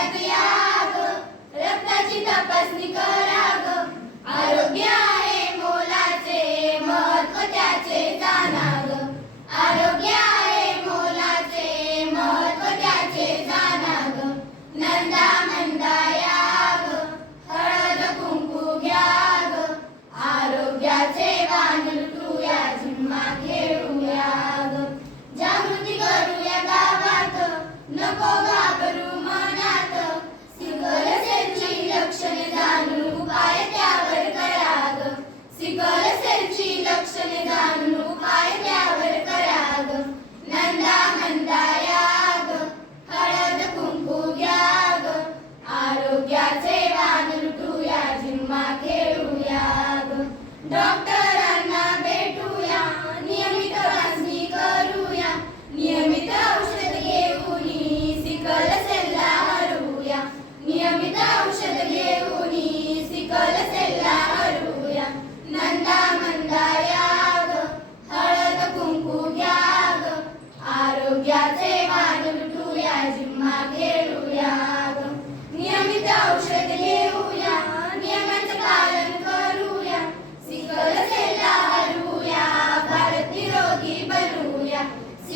Happy hour. Doctor!